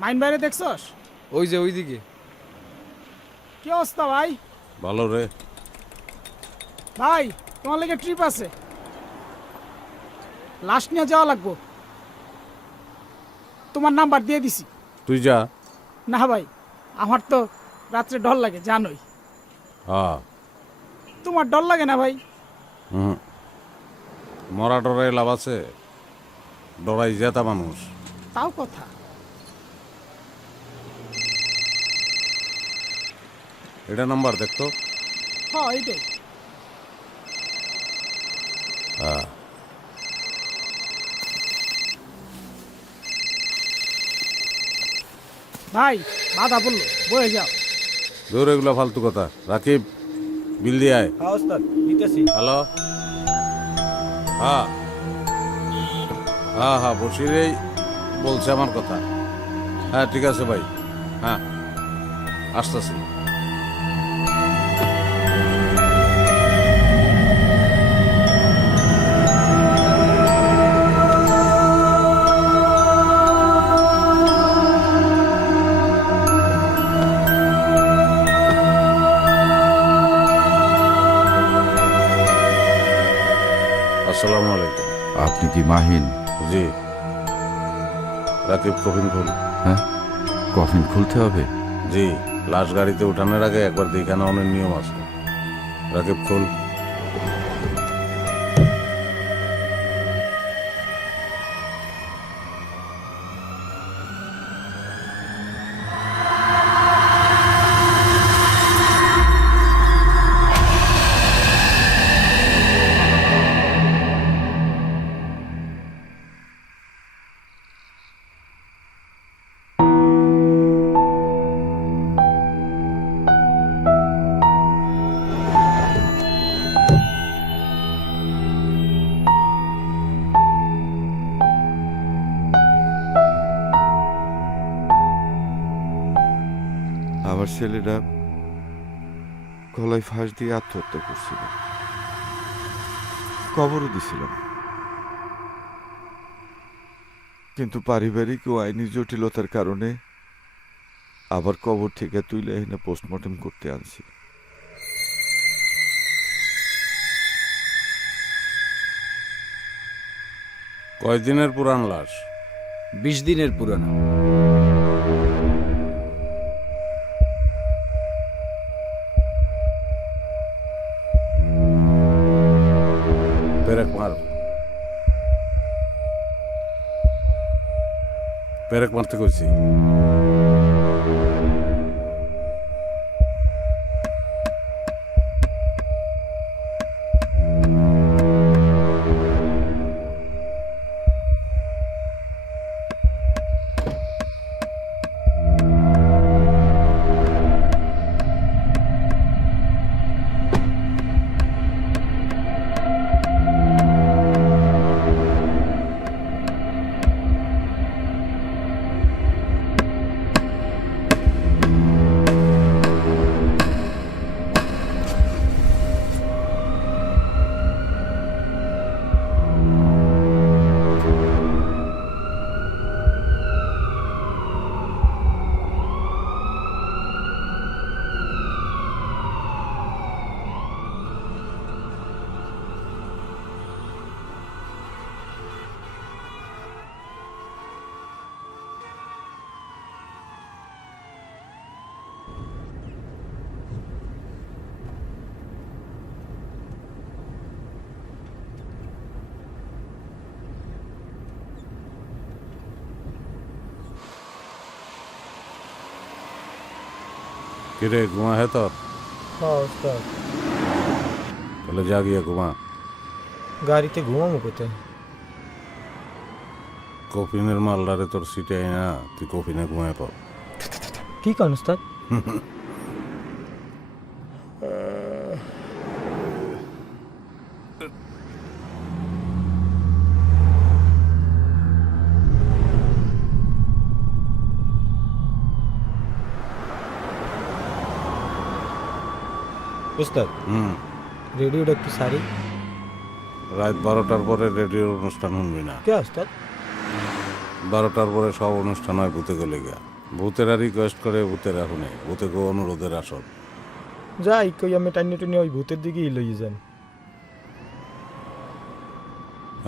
Mine বাইরে দেখছস? ওই যে ওইদিকে। কি অবস্থা ভাই? ভালো রে। ভাই তোমার লেগে ট্রিপ আছে, লাশ নিয়ে যাওয়া লাগবো। তোমার নাম্বার দিয়ে দিছি। তুই যা। না ভাই, আমার তো রাত্রে ডর লাগে জানোই। হ্যাঁ। তোমার ডর লাগে না ভাই? হুম। মরা ডরাই লাভ আছে? ডরাই জেতা মানুষ। তাও কথা। এটা নাম্বার দেখতো। হ্যাঁ এইটাই। হ্যাঁ। ভাই বাধা পড়লো, বয়ে যাও। দূর এগুলো ফালতু কথা। রাকিব, বিল দিয়ে আয়। হ্যাঁ ওস্তাদ দিতেছি। হ্যালো। হ্যাঁ হ্যাঁ হ্যাঁ, বসিরেই বলছে আমার কথা। হ্যাঁ ঠিক আছে ভাই। হ্যাঁ আসতেছি। আসসালামু আলাইকুম। আপনি কি মাহিন? জি। রাকিব, কফিন খুল। হ্যাঁ, কফিন খুলতে হবে? জি, লাশ গাড়িতে উঠানোর আগে একবার দেখানো অনেক নিয়ম আছে। রাকিব খুল। আমার ছেলেটা গলায় ফাঁস দিয়ে আত্মহত্যা করছিল, কবরও দিছিলাম, কিন্তু পারিবারিক ও আইনি জটিলতার কারণে আবার কবর থেকে তুলে এনে পোস্টমর্টম করতে আনছি। কয়দিনের পুরান লাশ? 20 দিনের পুরানো। পেরেক মার। পেরেক মারতে কইছি। কিরে, ঘুমা হে তোর? হ্যাঁ ওস্তাদ, তাহলে যা গিয়ে ঘুমা। গাড়িতে ঘুমাবো কোথায়? কফিনের মালদারে তোর সিটে না, তুই কফিনে ঘুমায় পর। কি কারণ ওস্তাদ? ওস্তাদ হুম। রেডিওটা একটু সারি। রাত 12টার পরে রেডিওর অনুষ্ঠান শুনবি না। কে ওস্তাদ? 12টার পরে সব অনুষ্ঠান হয় ভূতে গেলে গা। ভূতেরা রিকোয়েস্ট করে, ভূতেরা শুনে, ভূতে গো অনুরোধের আসল। যাই কই আমি টাইনে টুনি ওই ভূতের দিকেই লইয়ে যান।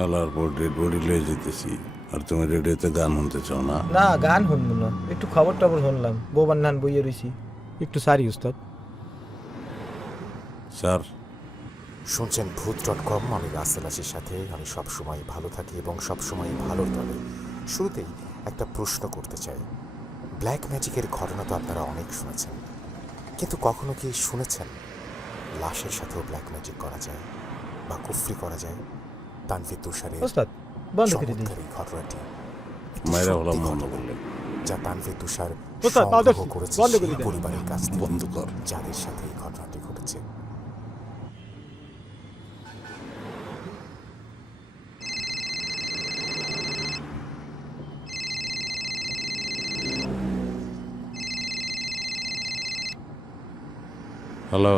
আলার পর ডেড বডি লয়ে যেতেছি, আর তুমি রেডিওতে গান শুনতে চাও না? না গান শুনবো না, একটু খবর টবর শুনলাম, বৌবান নান বইয়ে রইছি, একটু সারি ওস্তাদ। স্যার, শুনছেন ভূত.com। আমি রাসেল আশির সাথে। আমি সবসময় ভালো থাকি এবং সবসময় ভালোর দলে। শুরুতেই একটা প্রশ্ন করতে চাই। ব্ল্যাক ম্যাজিকের ঘটনা তো আপনারা অনেক শুনেছেন, কিন্তু কখনো কি শুনেছেন লাশের সাথেও ব্ল্যাক ম্যাজিক করা যায় বা কুফরি করা যায়? তানভীর তুষারের ওস্তাদ বন্ধ করে দিন। চমৎকার এই ঘটনাটি একটি মায়েরা সত্যি হলাম বন্ধ ঘটনা, করলে। যা তানভীর তুষার ওস্তাদ, পা সংগ্রহ ধরছি, করেছে বন্ধ করে সেই দেন। পরিবারের কাছ থেকে, বন্ধ কর। যাদের সাথে এই ঘটনাটি ঘটেছে। হ্যালো,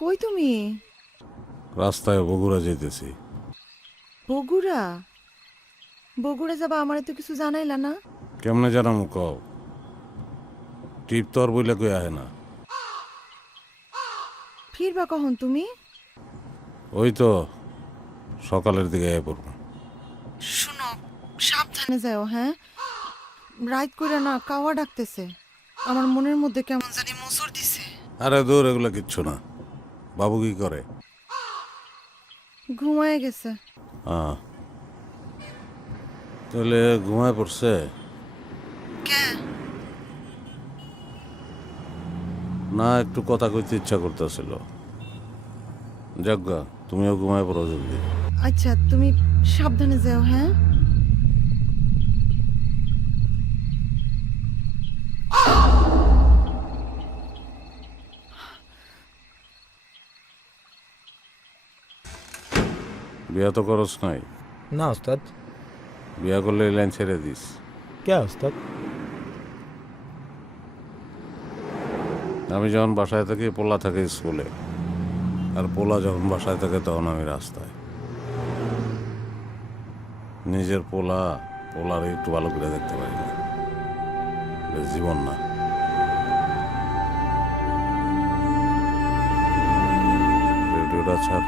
কই তুমি? রাস্তায় বগুড়া যেতেছি। বগুড়া? বগুড়া যাবা, আমারে তো কিছু জানাইলা না। কেমনে জানামু কও? টিপ তো আর বইলে কই আহে না। ফিরবা কখন তুমি? ওই তো সকালের দিকে আয় পড়ব। শুনো, সাবধানে যাও, হ্যাঁ? রাইত করে না, কাওয়া ডাকতেছে। আমার মনের মধ্যে কেমন জানি মোচর দিছে। আরে দূর, এগুলো কিচ্ছু না। বাবু কি করে? ঘুমায় গেছে। তাহলে ঘুমায় পড়ছে? কে? না, একটু কথা কইতে ইচ্ছা করতেছিল। যাজ্ঞা, তুমিও ঘুমায় পড়ো জলদি। আচ্ছা, তুমি সাবধানে যাও, হ্যাঁ? বিয়া তো করস নাই? না ওস্তাদ। বিয়া করলে এই লাইন ছেড়ে দিস। কে ওস্তাদ? আমি যখন বাসায় থাকি, পোলা থাকে স্কুলে, আর পোলা যখন বাসায় থাকে তখন আমি রাস্তায়। নিজের পোলার একটু ভালো করে দেখতে পারি না। এটা জীবন না। রেডিওটা ছাড়।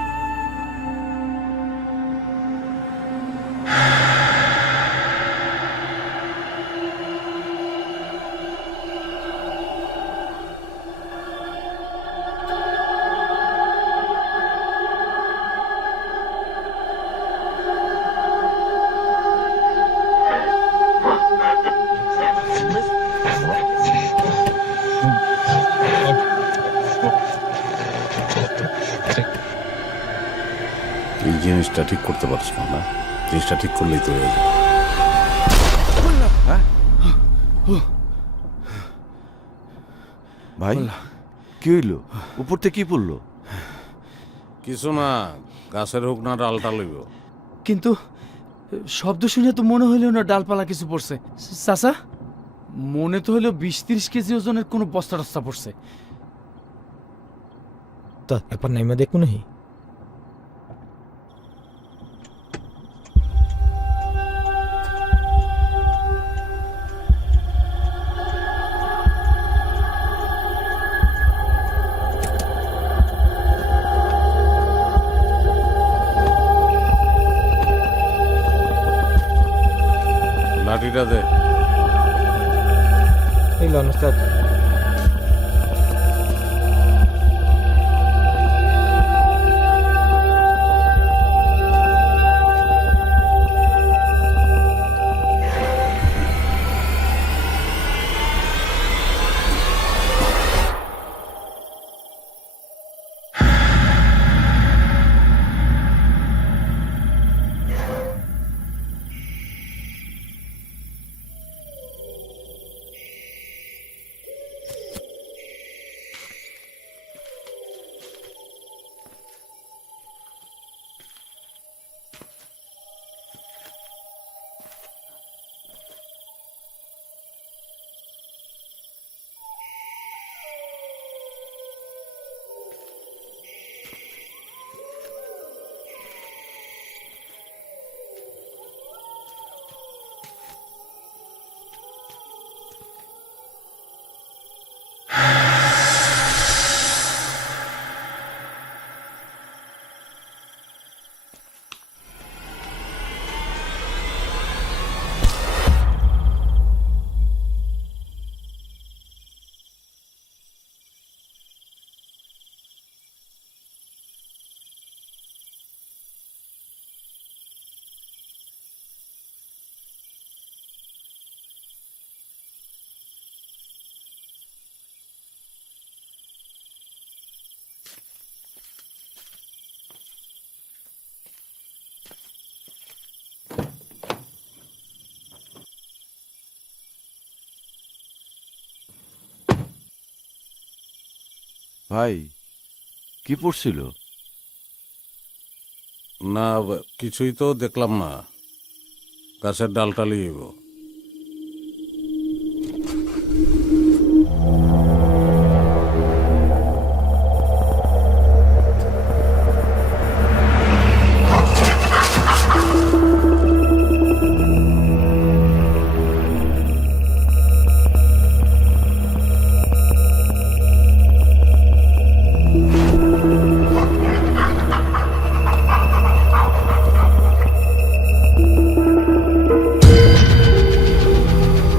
এই জিনিসটা ঠিক করতে পারছ না। জিনিসটা ঠিক করলেই তো হয়ে যাবে। ভাই কি হইলো? উপর থেকে কি পড়লো? কিছু না, গাছের হোক না ডালটা লইব। কিন্তু শব্দ শুনে তো মনে হইল না ডালপালা কিছু পড়ছে। চাচা, মনে তো হইলো 20-30 কেজি ওজনের কোনো বস্তা টস্তা পড়ছে। তা একবার নাইমা দেখো নাহি। লাঠিটা দে। এই লন ওস্তাদ। ভাই কি পড়ছিল? না কিছুই তো দেখলাম না, গাছের ডালটালি হইব।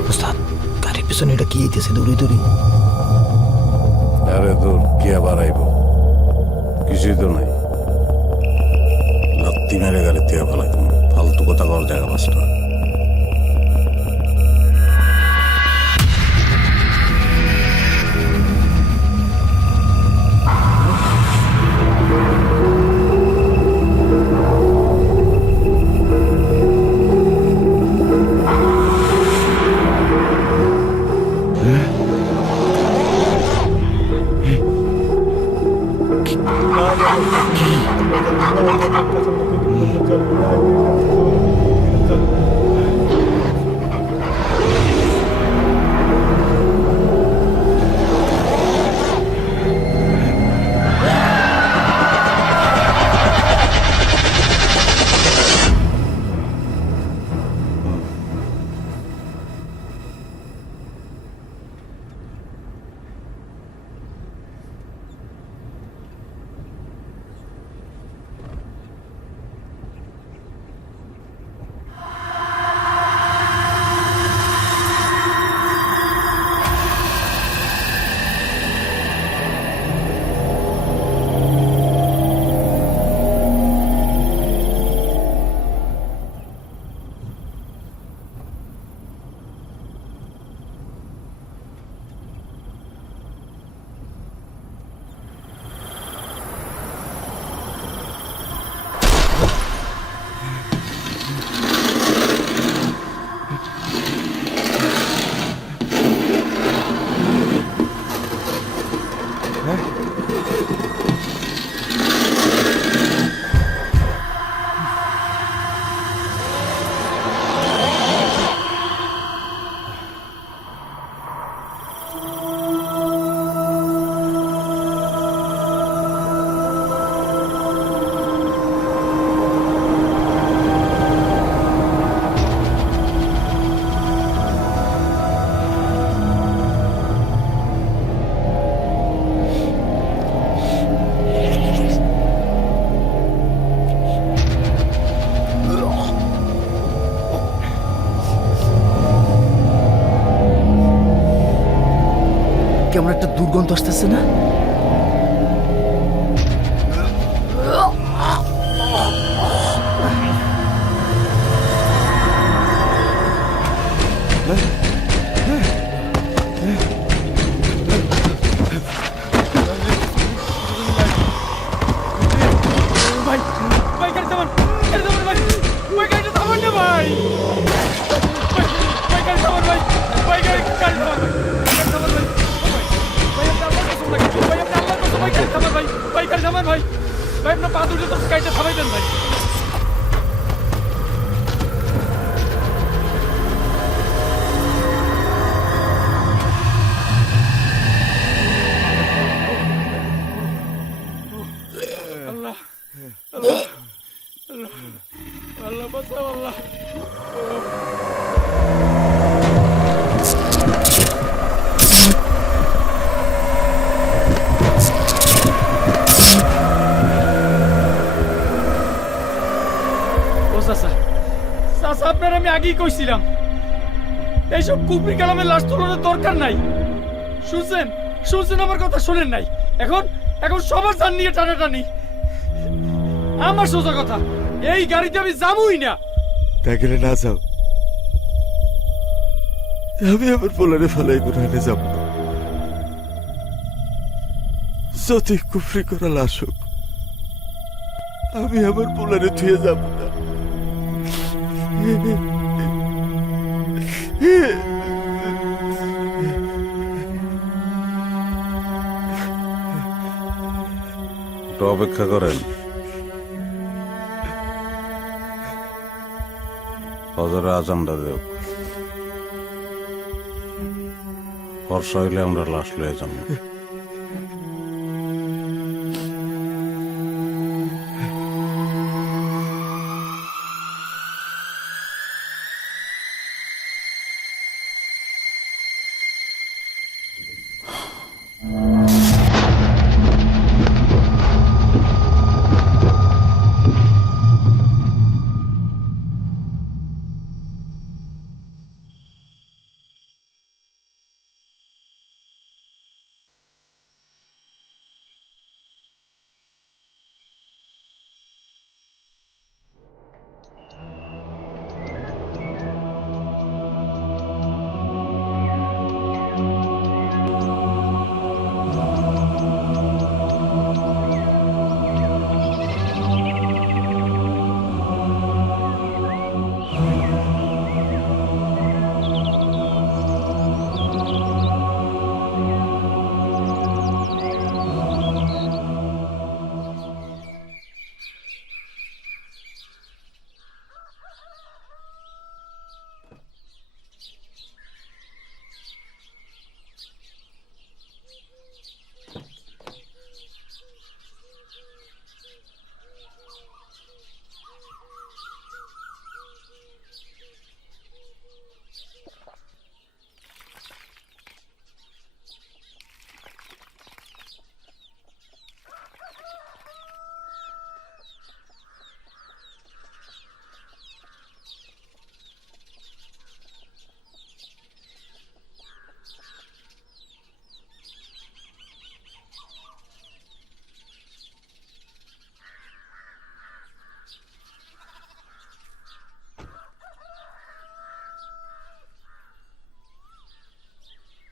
ওস্তাদ গাড়ির পিছনে এটা কি হইতেছে দৌড়ি দৌড়ি? আরে তোর কি আবার আইব, কিছুই তো নাই। লাত্তি মেরে গাড়ি থেকে ফেলাই তুমি, ফালতু কথা কর জায়গা পাঁচটা। কেমন একটা দুর্গন্ধ আসতেছে না? ভাই ভাই গাড়ি থামান, গাড়ি থামান ভাই, ভাই গাড়িটা থামান না ভাই, ভাই গাড়ি থামান ভাই, ভাই গাড়ি থামান ভাই, গাড়ি থামান ভাই, ভাই আপনি আল্লাহর কসম লাগে, ভাই আপনি আল্লাহর কসম, ভাই গাড়ি থামান ভাই, ভাই গাড়ি থামান ভাই, ভাই আপনার পা দুটো তো গাড়িটা থামাই দেন ভাই। আল্লাহ আল্লাহ আল্লাহ আল্লাহ বাঁচাও আল্লাহ। ও চাচা, চাচা আপনার আমি আগেই কইছিলাম এইসব কুপরি কালামের লাশ তোলানোর দরকার নাই। শুনছেন শুনছেন আমার কথা শোনেন নাই? এখন এখন সবার জান নিয়ে টানাটানি। আমার সোজা কথা, এই গাড়িতে আমি যাবই না। দেখলে না যাও, আমি আমার পোলারে ফেলাই কোরআনে যাব না। যতই কুফরি করা লাশ হোক, আমি আমার পোলারে ধুয়ে যাব না। একটু অপেক্ষা করেন, হজরে আজানটা দেব। বর্ষা হইলে আমরা লাশ লয়ে যাব।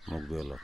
মুখ দিয়ে এলো।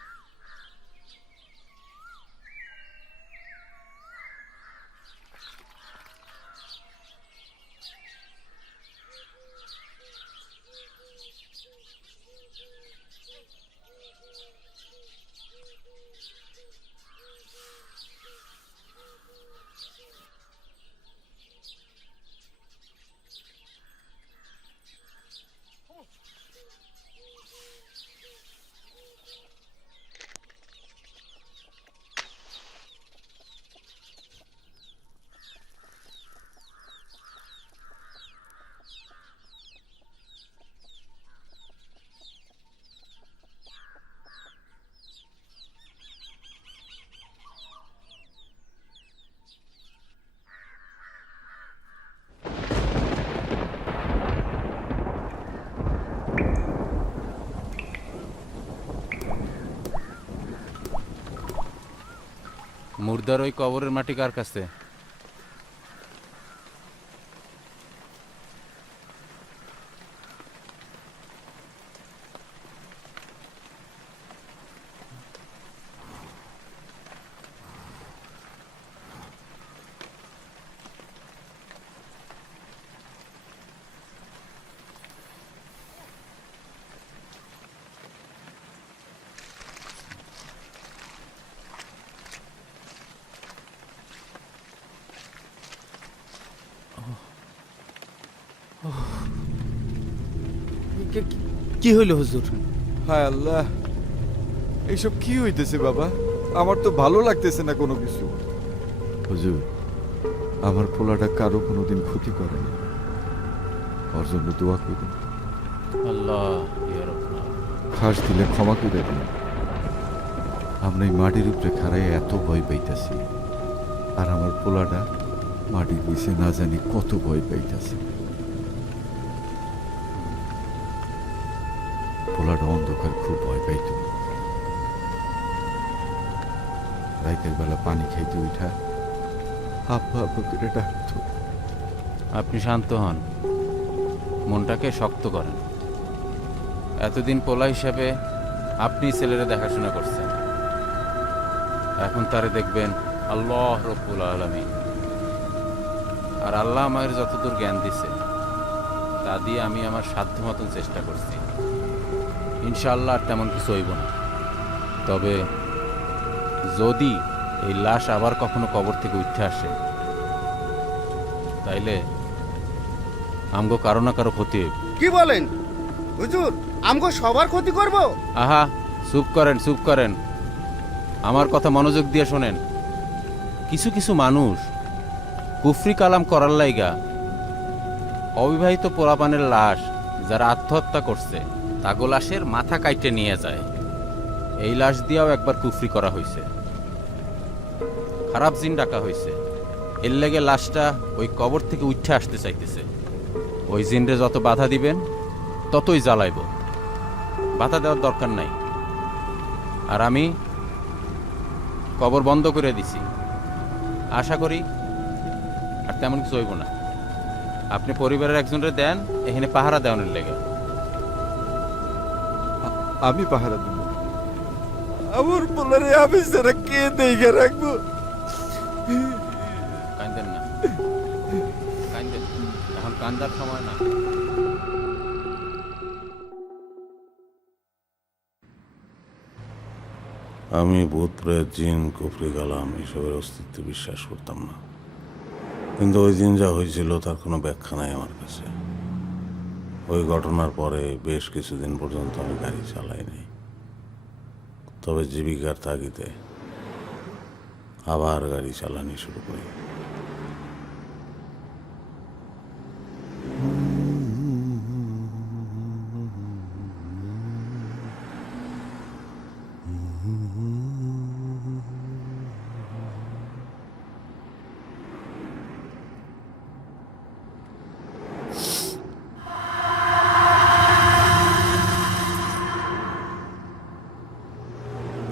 মুর্দার ওই কবরের মাটি কার কাছে? কি হইল হুজুর? হায় আল্লাহ, এইসব কি হইতেছে বাবা? আমার তো ভালো লাগতেছে না কোনো কিছু। হুজুর, আমার পোলাটা কারো কোনোদিন ক্ষতি করেনি, ওর জন্য দোয়া করুন। আল্লাহ ইয়া রাব্বানা। ফাঁস দিলে ক্ষমা করে দিন। আমরা এই মাটির উপরে খাড়াই এত ভয় পাইতেছি, আর আমার পোলাটা মাটির নিচে না জানি কত ভয় পাইতেছে। পোলাটা অন্ধকার খুব ভয় পাইত। রাতের বেলা পানি খাইতে উঠা আব্বা আব্বা করে ডাকত। আপনি শান্ত হন, মনটাকে শক্ত করেন। এতদিন পোলা হিসাবে আপনি ছেলেরা দেখাশোনা করছেন, এখন তারে দেখবেন আল্লাহ রব্বুল আলামিন। আর আল্লাহ আমাদের যতদূর জ্ঞান দিছে তা দিয়ে আমি আমার সাধ্য মতন চেষ্টা করছি। ইনশাআল্লাহ আর তেমন কিছু হইব না। তবে যদি এই লাশ আবার কখনো কবর থেকে উঠে আসে, তাইলে আমগো কারো না কারো ক্ষতি হইব। কি বলেন হুজুর? আমগো সবার ক্ষতি করব? আহা, চুপ করেন, চুপ করেন, আমার কথা মনোযোগ দিয়ে শোনেন। কিছু কিছু মানুষ কুফরি কালাম করার লাইগা অবিবাহিত পোলাপানের লাশ যারা আত্মহত্যা করছে তাগো লাশের মাথা কাইটে নিয়ে যায়। এই লাশ দিয়েও একবার কুফরি করা হয়েছে, খারাপ জিন ডাকা হয়েছে। এর লেগে লাশটা ওই কবর থেকে উঠে আসতে চাইতেছে। ওই জিনরে যত বাধা দিবেন ততই জ্বালাইব, বাধা দেওয়ার দরকার নাই। আর আমি কবর বন্ধ করে দিছি, আশা করি আর তেমন কিছু হইব না। আপনি পরিবারের একজনের দেন এখানে পাহারা দেওয়ানোর লেগে। আমি পাহারা দিব। আমার পোলারে আমি সারা কে দেখে রাখবো? কান্দেন না, কান্দেন, এখন কান্দার সময় না। আমি ভূত প্রেত জিন কুফরি কালাম এসবের অস্তিত্বে বিশ্বাস করতাম না, কিন্তু ওই দিন যা হয়েছিল তার কোনো ব্যাখ্যা নাই আমার কাছে। ওই ঘটনার পরে বেশ কিছুদিন পর্যন্ত আমি গাড়ি চালাইনি, তবে জীবিকার তাগিদে আবার গাড়ি চালানি শুরু করি।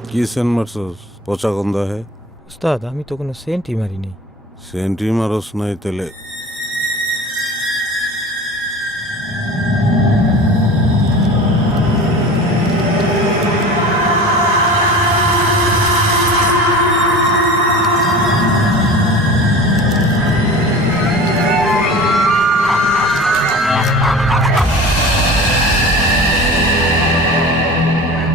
কি সেন্ট মারছস? পচা গন্ধ হে। উস্তাদ আমি তো কোনো সেন্টই মারিনি। সেন্টি মারস নাই তেলে?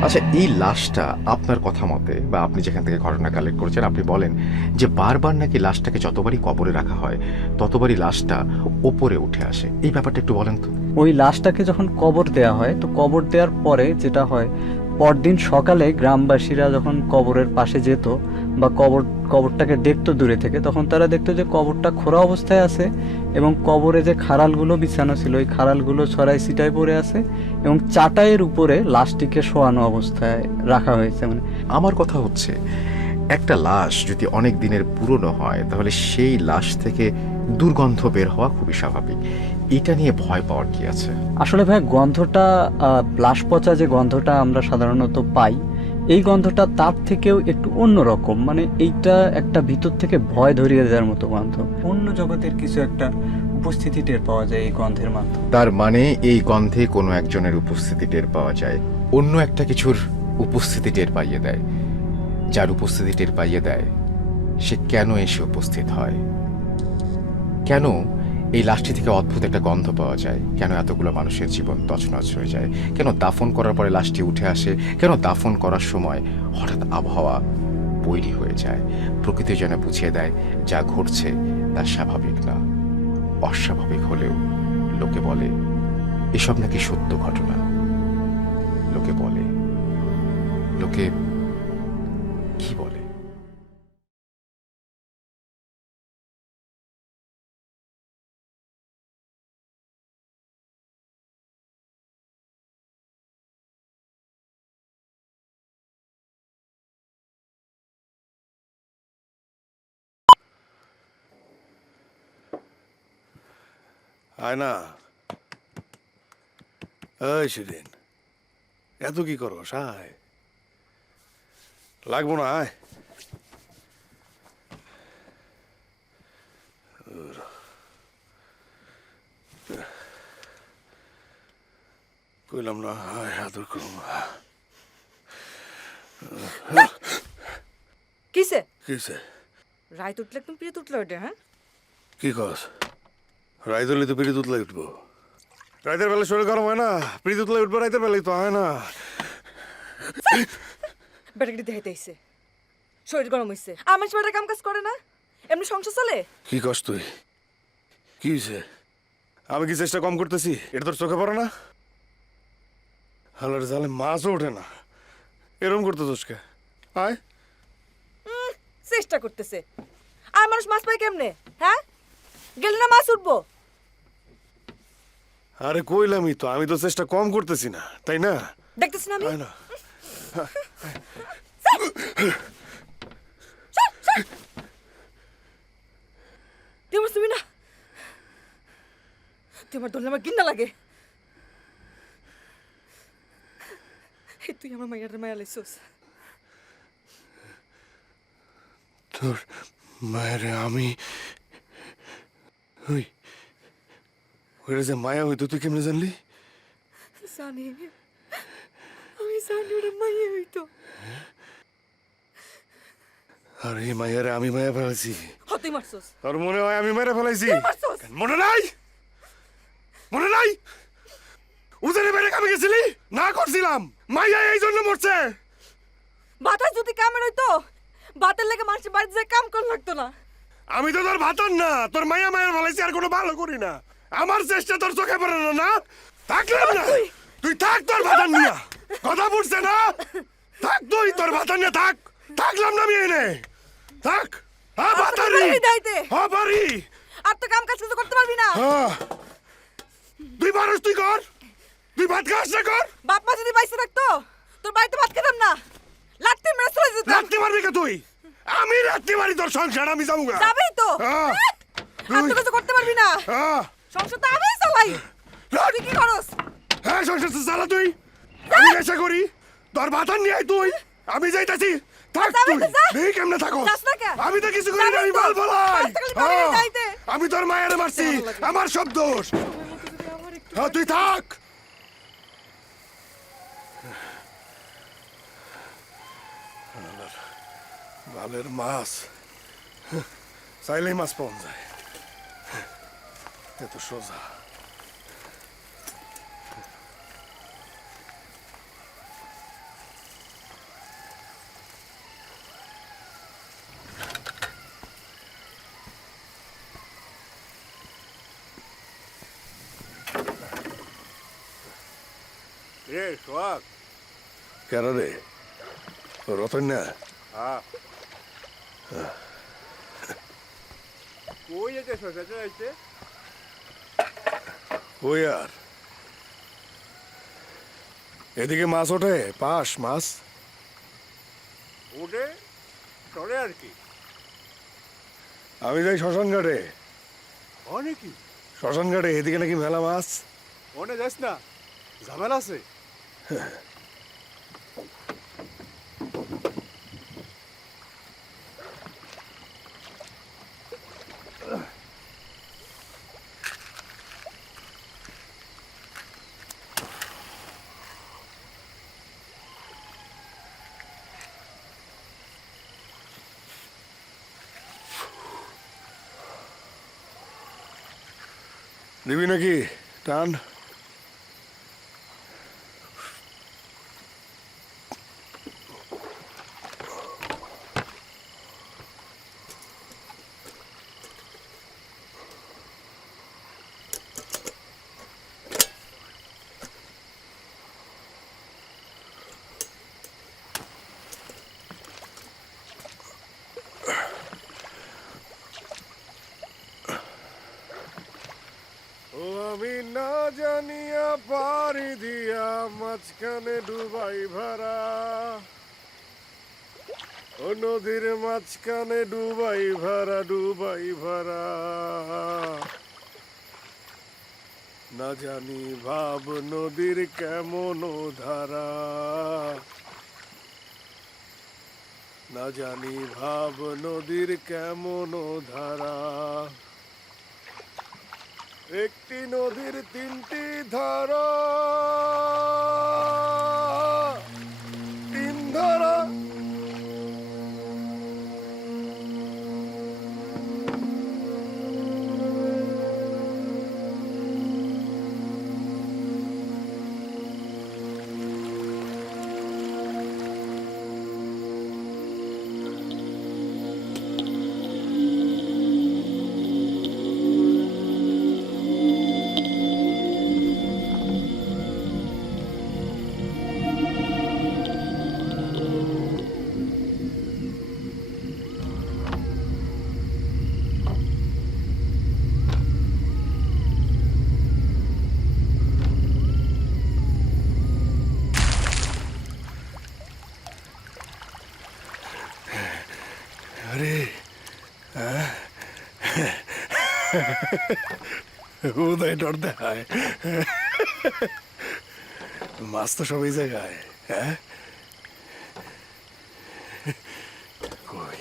আচ্ছা, এই লাশটা আপনার কথা মতে বা আপনি যেখান থেকে ঘটনা কালেক্ট করেছেন, আপনি বলেন যে বারবার নাকি লাশটাকে যতবারই কবরে রাখা হয় ততবারই লাশটা ওপরে উঠে আসে। এই ব্যাপারটা একটু বলেন তো। ওই লাশটাকে যখন কবর দেয়া হয়, তো কবর দেওয়ার পরে যেটা হয়, পরদিন সকালে গ্রামবাসীরা যখন কবরের পাশে যেত বা কবরটাকে দেখতো দূরে থেকে, তখন তারা দেখতো যে কবরটা খোঁড়া অবস্থায় আছে এবং কবরে যে খাড়ালগুলো বিছানো ছিল ওই খাড়ালগুলো ছড়াই ছিটায় পড়ে আছে এবং চাটাইয়ের উপরে লাশটিকে শোয়ানো অবস্থায় রাখা হয়েছে। মানে আমার কথা হচ্ছে, একটা লাশ যদি অনেক দিনের পুরনো হয় তাহলে সেই লাশ থেকে দুর্গন্ধ বের হওয়া খুবই স্বাভাবিক। এটা নিয়ে ভয় পাওয়ার কি আছে? আসলে ভাই গন্ধটা লাশ পচা যে গন্ধটা আমরা সাধারণত পাই, এই গন্ধটা তার থেকেও একটু অন্যরকম। মানে এইটা একটা ভিতর থেকে ভয় ধরিয়ে দেওয়ার মতো গন্ধ, অন্য জগতের কিছু একটা উপস্থিতি টের পাওয়া যায় এই গন্ধের মাধ্যমে। তার মানে এই গন্ধে কোনো একজনের উপস্থিতি টের পাওয়া যায়, অন্য একটা কিছুর উপস্থিতি টের পাইয়ে দেয়। যার উপস্থিতি টের পাইয়ে দেয় সে কেন এসে উপস্থিত হয়? কেন এই লাশটি থেকে অদ্ভুত একটা গন্ধ পাওয়া যায়? কেন এতগুলো মানুষের জীবন তছনছ হয়ে যায়? কেন দাফন করার পরে লাশটি উঠে আসে? কেন দাফন করার সময় হঠাৎ আবহাওয়া বৈরী হয়ে যায়? প্রকৃতি যেন বুঝিয়ে দেয় যা ঘটছে তা স্বাভাবিক না, অস্বাভাবিক হলেও লোকে বলে এসব নাকি সত্য ঘটনা। লোকে বলে, লোকে কি বলে? আয়না, এই শিরিন, এত কি করো? আয়, লাগবো না, আয়। কইলাম না, আয়, আদর করুন। কিসে কিসে? রায় উঠলে একদম পিড়ে উঠলে ওটা। হ্যাঁ, কি কস? রায় ধরলে তো পিড়ি তুতলাই উঠবো। রাইতের বেলা শরীর গরম হয় না, পিড়ি তুতলাই উঠবো। রাইতের বেলায় তো হয় না। বেটাকে দেখাইতে আইছে, শরীর গরম হইছে। আমার ছেলেটা কাম কাজ করে না, এমনি সংসার চলে। কি কস তুই? কি হয়েছে? আমি কি চেষ্টা কম করতেছি? এটা তোর চোখে পড়ে না? হালার জালে মাছও ওঠে না, এরম করতে তোষকে আয়। চেষ্টা করতেছে। আর মানুষ মাছ পায় কেমনে? হ্যাঁ, গেলে না মাছ উঠবো। আরে কইলামই তো, আমি তো চেষ্টা কম করতেছি না, তাই না? দেখতেছ না আমি? আয় না। তুমি না, তুই আমার ধরলে আমার ঘৃণা লাগে। এই তুই আমার মাইয়ার মায়া লাইছস। তোর মায়ের আমি ওই ওইটা যে মায়া হইতো তুই কেমনে জানলি? জানি, আমি জানি ওরা মাইয়া হইতো। আর এই মায়ারে আমি মায়া ফেলাইছি। তুই মারছস? তোর মনে হয় আমি মেরে ফেলাইছি? মারছস? মনে নাই? মনে নাই? উজানে মেরে কামে গেছিলি? না করছিলাম, মাইয়া এই জন্য মরছে। বাতাস যদি কামের হইতো, বাতের লেগে মানুষের বাড়িতে যে কাম করা লাগতো না। আমি তো তোর ভাতার না, তোর মাইয়া মায়ের ফেলাইছি, আর কোনো ভালো করি না। আমার চেষ্টা তোর চোখে পড়ে না? না থাকলাম না, তুই থাক তোর ভাতার নিয়া। কথা বুঝছে না? থাক তুই তোর ভাতার নিয়ে থাক। থাকলাম না আমি এনে থাক। হ্যাঁ ভাতারি হ্যাঁ পারি। আর তো কাম কাজ কিছু করতে পারবি না। হ্যাঁ তুই পারস, তুই কর। তুই ভাত খাস না কর। বাপ মা যদি বাইসে থাকতো তোর বাড়িতে ভাত খেতাম না, লাত্তি মেরে চলে যেতাম। রাখতে পারবি কে তুই? আমি রাখতে পারি তোর সংসার, আমি যাবো। যাবেই তো, হ্যাঁ আর তো কিছু করতে পারবি না। হ্যাঁ সংসার তো আমিই চালাই। তুই কি করস? হ্যাঁ সংসার তো চালা তুই, আমি নেশা করি। তোর ভাতার নিয়ে আয় তুই, আমি যাইতাছি। থাক তুই, নেই কেমনে থাকো? আমি তো কিছু করি না, আমি মাল ফলাই। আমি তোর মায়ের মারছি, আমার সব দোষ। হ্যাঁ তুই থাক। ভালের মাছ চাইলেই মাছ পাওয়া যায়, এত সোজা। রে সোহাগ, কেন রে? রতন না? কই যেতে শশাতে যাইতে? ওই আর এদিকে মাছ ওঠে, পাস মাছ ওঠে চলে আর কি। আমি যাই শ্মশান ঘাটে। অনেকই শ্মশান ঘাটে এদিকে নাকি মেলা মাছ। মনে যাস না, ঝামেলা আছে। নিবি নাকি টান? ও আমি না জানিয়া পারি দিয়া মাঝখানে ডুবাই ভরা, ও নদীর মাঝখানে ডুবাই ভরা, ডুবাই ভরা। না জানি ভাব নদীর কেমন ধারা, না জানি ভাব নদীর কেমন ধারা। একটি নদীর তিনটি ধারা, তিন ধারা। উদয় ডর দেখায়। মাছ তো সব এই জায়গায়। হ্যাঁ কই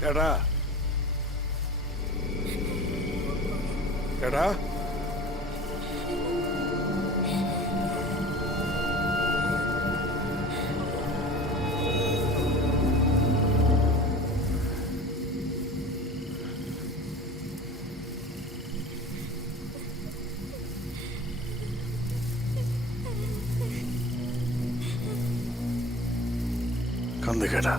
কেডা কেডা কান্দে কেডা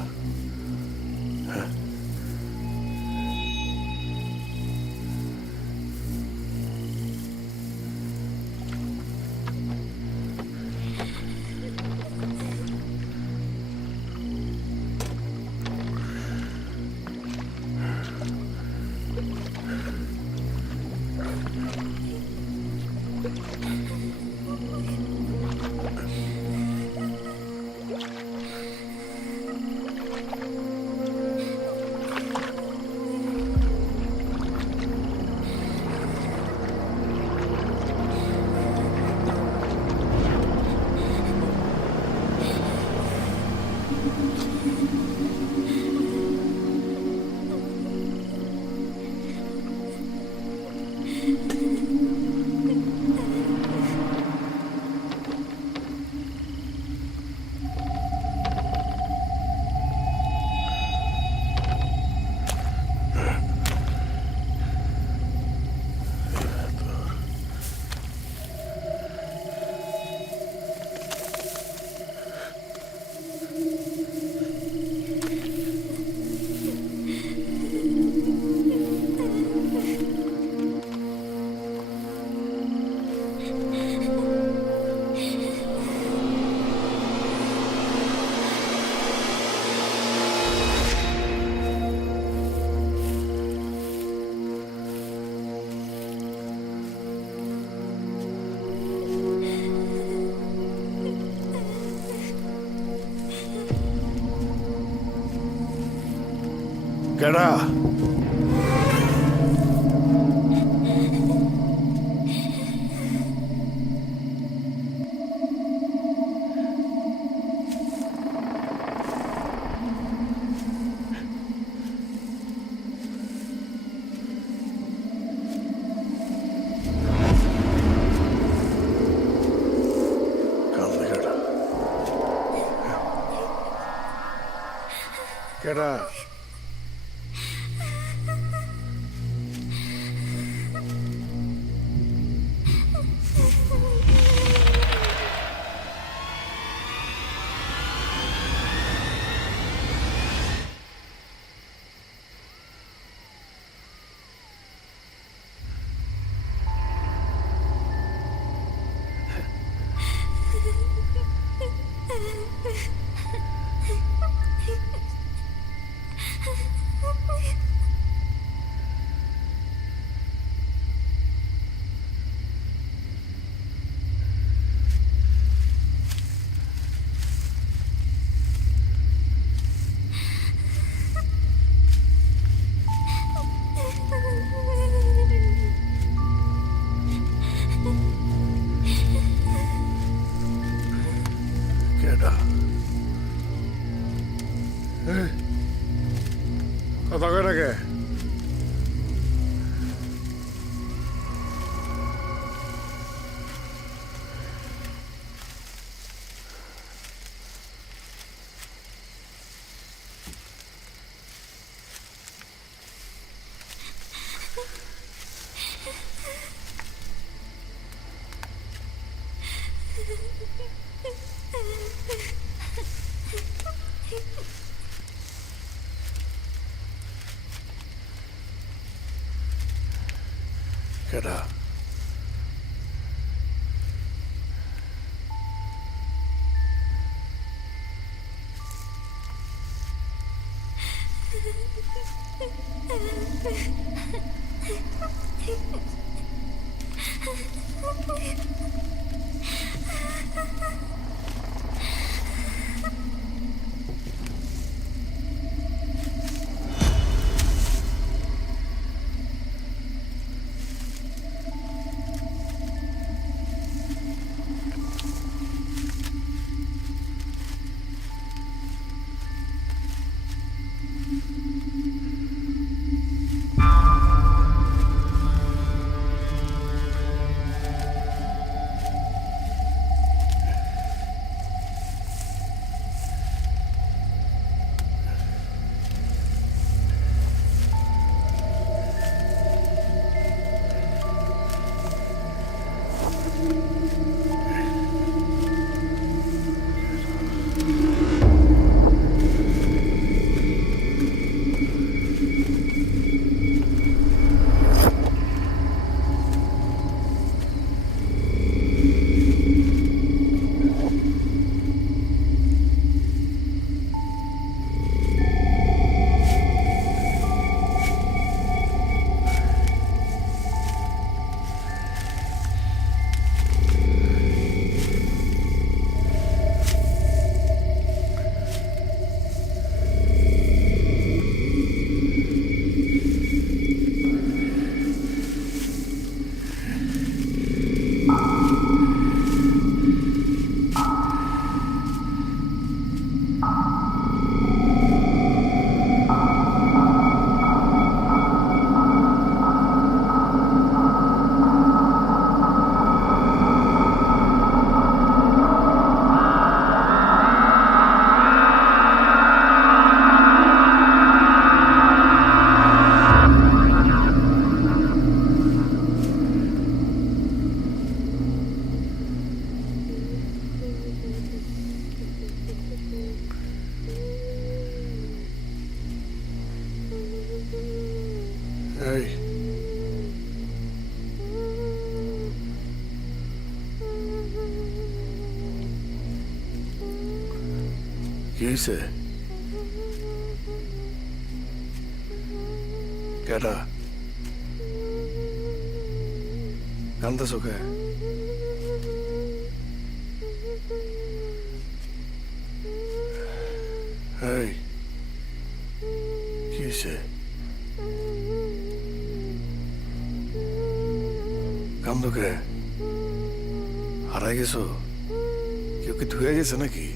কেডা কান্দে কেডা কেডা কেডা কথা কয় নাকি কেডা এই কি হয়েছে? কেডা কান্দাছো কে? এই কি হয়েছে? কান্দো কে? হারাই গেছো? কেউ কি ধুয়ে গেছে নাকি?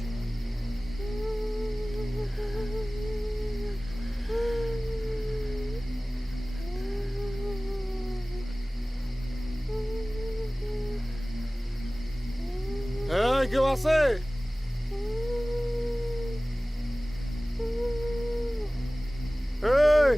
কেউ আছে? এই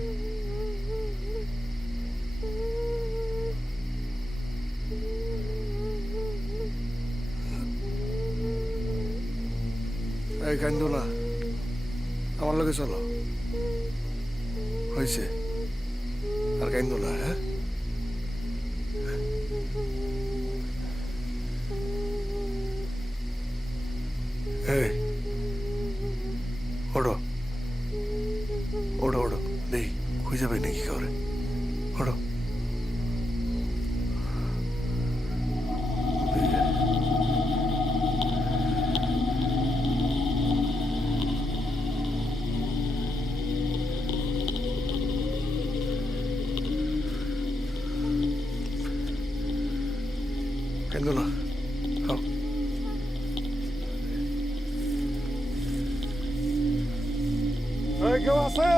এই কান্দো না, আমার লগে চলো। হয়েছে, আর কান্দো না। হ্যাঁ, এই ওড়ো ওড়ো ওড়ো, নেই খুঁজে পাই নাকি কাউরে? ওড়ো। কেন না? খাও। কেউ আছে?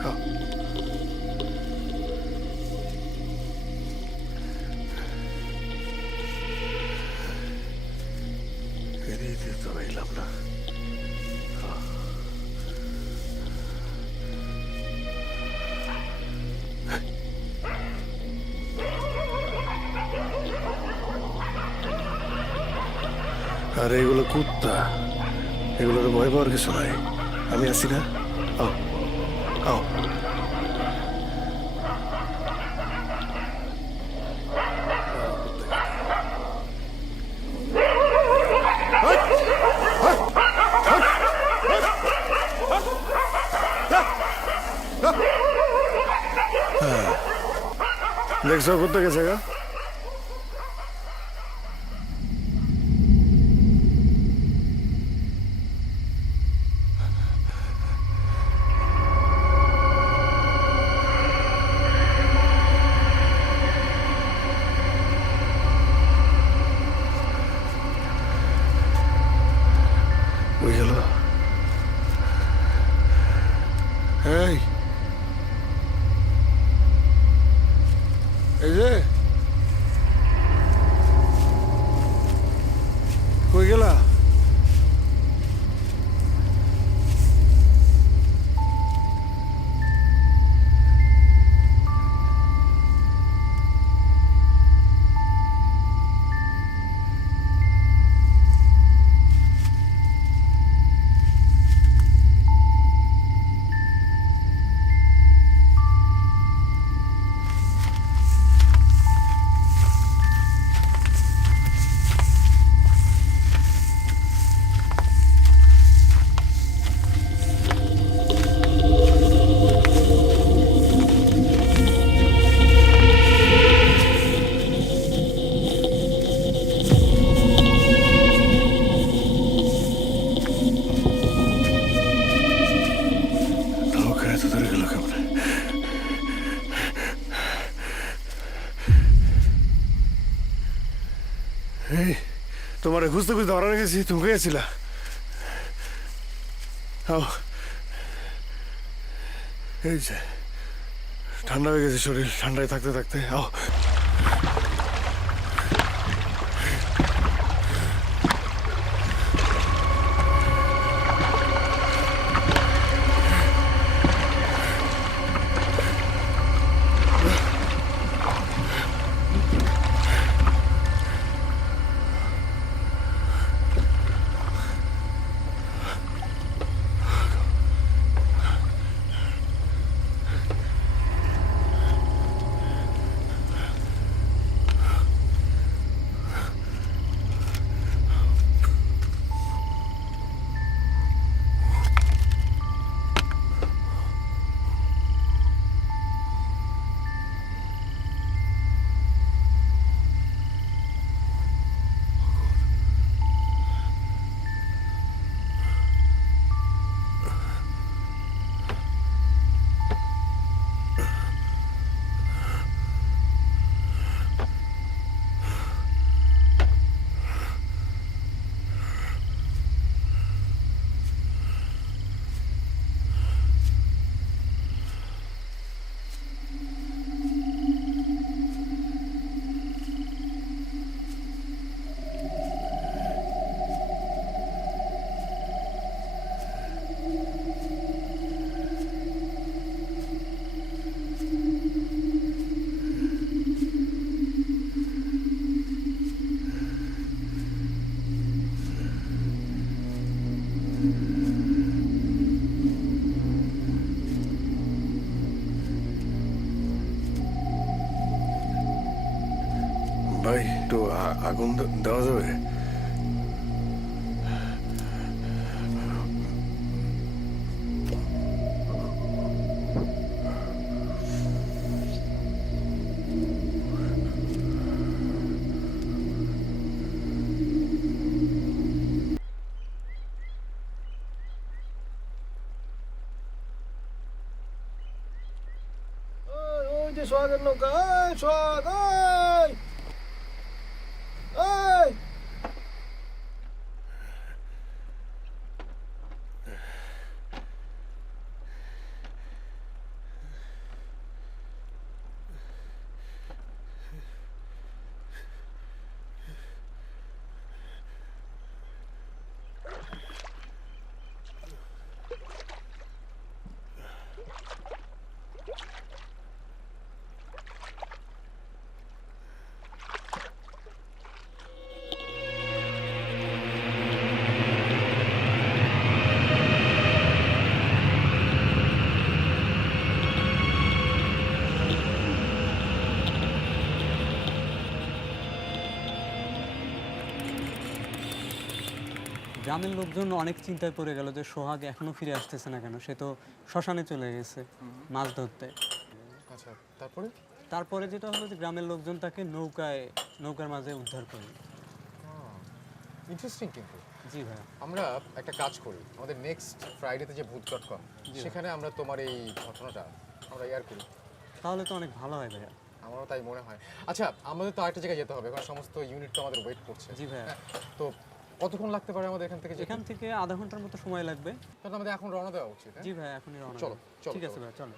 খাও। এদিকে তো এলাম না। আরে এগুলো কুত্তা, এগুলোর ভয় পাওয়ার কিছু নাই। আমি আছি না? আও আও। দেখছো করতে গেছে গা? ওই গেল। এই এই যে কই গেলা? এই তোমার খুঁজতে খুঁজতে হারানো গেছি, তুমি গেছিলা? এই যে ঠান্ডা হয়ে গেছে শরীর, ঠান্ডায় থাকতে থাকতে আও। ভাই একটু আগুন দেওয়া যাবে? ওই যে সোহাগের নৌকা, এই সোহাগ, এই এই গ্রামের লোকজন অনেক চিন্তায় পড়ে গেল যে সোহাগ এখনো ফিরে আসতেছে না কেন, সে তো শ্মশানে চলে গেছে মাছ ধরতে। আচ্ছা, তারপরে তারপরে যেটা হলো যে গ্রামের লোকজন তাকে নৌকার মাঝে উদ্ধার করে। ইন্টারেস্টিং কিন্তু। জি ভাইয়া। আমরা একটা কাজ করি, আমাদের নেক্সট ফ্রাইডেতে যে ভূত.com সেখানে আমরা তোমার এই ঘটনাটা আমরা এয়ার করি। তাহলে তো অনেক ভালো হয় ভাইয়া। আমারও তাই মনে হয়। আচ্ছা, আমাদের তো আরেকটা জায়গায় যেতে হবে, কারণ সমস্ত ইউনিট তো আমাদের ওয়েট করছে। জি ভাইয়া। হ্যাঁ, তো কতক্ষণ লাগতে পারে আমাদের এখান থেকে যেতে? এখান থেকে আধা ঘন্টার মতো সময় লাগবে। তাহলে আমাদের এখন রওনা দেওয়া উচিত। জি ভাইয়া, এখনই রওনা চলো, দেব। চলো, ঠিক আছে চলো। ভাইয়া, চলো।